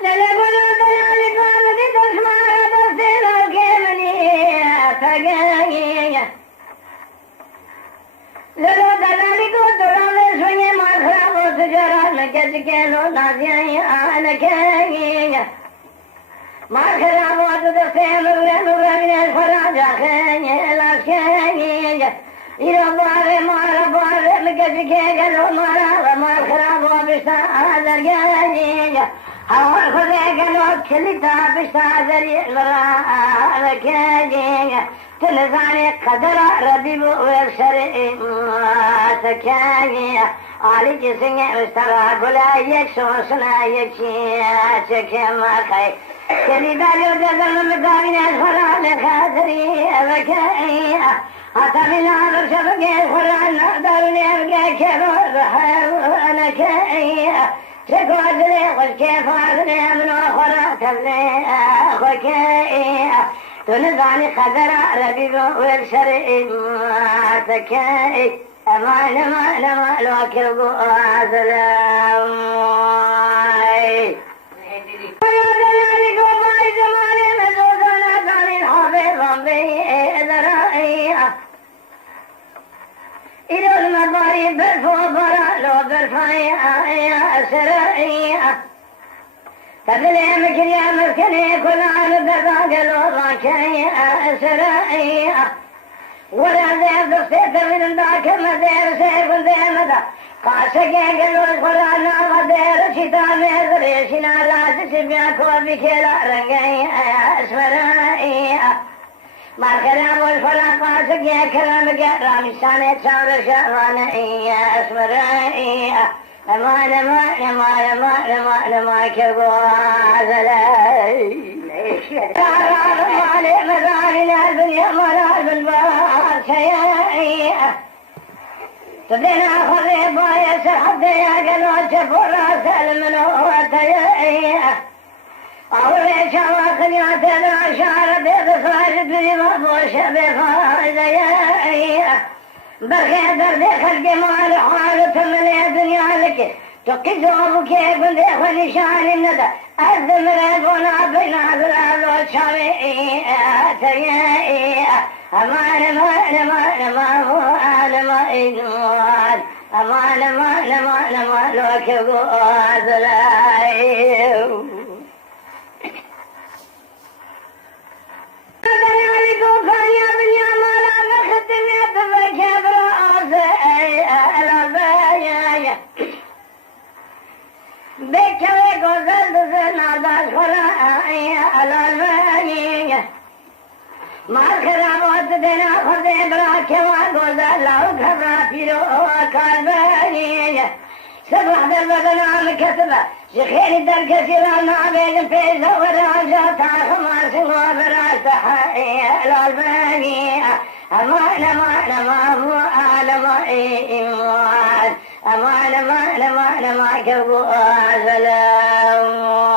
للبلود الألقاب تسمع تفسير الكيمني فقاقية للود الألقود رمي ما خلقوا تجرى مكتكينو نازياني آلكاقية ما خلقوا تدخين مغرم من الفراجة خيني الأسكاقية إلى بار ما بار مكتكينو ما خلقوا بساعة القاقية أول خذيك الوقت اللي تابش تازري المرأة كاجية تنزاني قدر ربي ويرشري تكاجية علي جسني مسترى قولا يكسوسنا يكسي ما خي كلي بالي ودزل مقامين الفرع لخاطري أبكاية أتمنى برشبك الفرع نقدر نبقى كبر أنا كاية تقعد لي والكيف عدني من أخرى تبني أخوكي تنزعني خذر ربيب والشري تكي أمان ما الوكل سلام ويادني قومي زماني مزودنا ثاني حافظا بي ذرائي إلى المضاري بالفوفرة لو بالفاي أسرائي تبلي مكريا مسكني كل عام بالباقي لو راكي أسرائي ولا زيب دستيت من ذاك مدير سيف ذي مدى قاسك قلو القرآن مدير شتاء مدري شنا لا تسبيك وبكلا رقي أسرائي ما الكلام والفرق قاسك يا كلام قرام السنة تصور شغاني أسمرائي لما كبوازلي ترى مالي مزارنا الدنيا ملا بالبار شيئي تبين أخذي بايا سحب يا قلوة فرا سلمنو وتيئي أولي شواخن يعتدى عشارة بصار بما بوش بفايدة يا برخي درد خلق مال حال تملي دنيا لك تقيزوا بكيف ديخ نشان الندى الزمرد ونعبنا ذلال وشامي تيئي أمان ما هو آلما إجوان أمان ما لو كبوا ذلائي بكوي غزل دزنا داشخلا الالبانية ما خرابات دنا خذ براكوا غزل لو خبر فيرو كالبانية سبح دربنا مكتبة شخير درك سيرانا بين فيزا ورانجا تاخما سنوا براسها الالبانية أمان ما هو آلما إيمان أمان ما كبوا سلام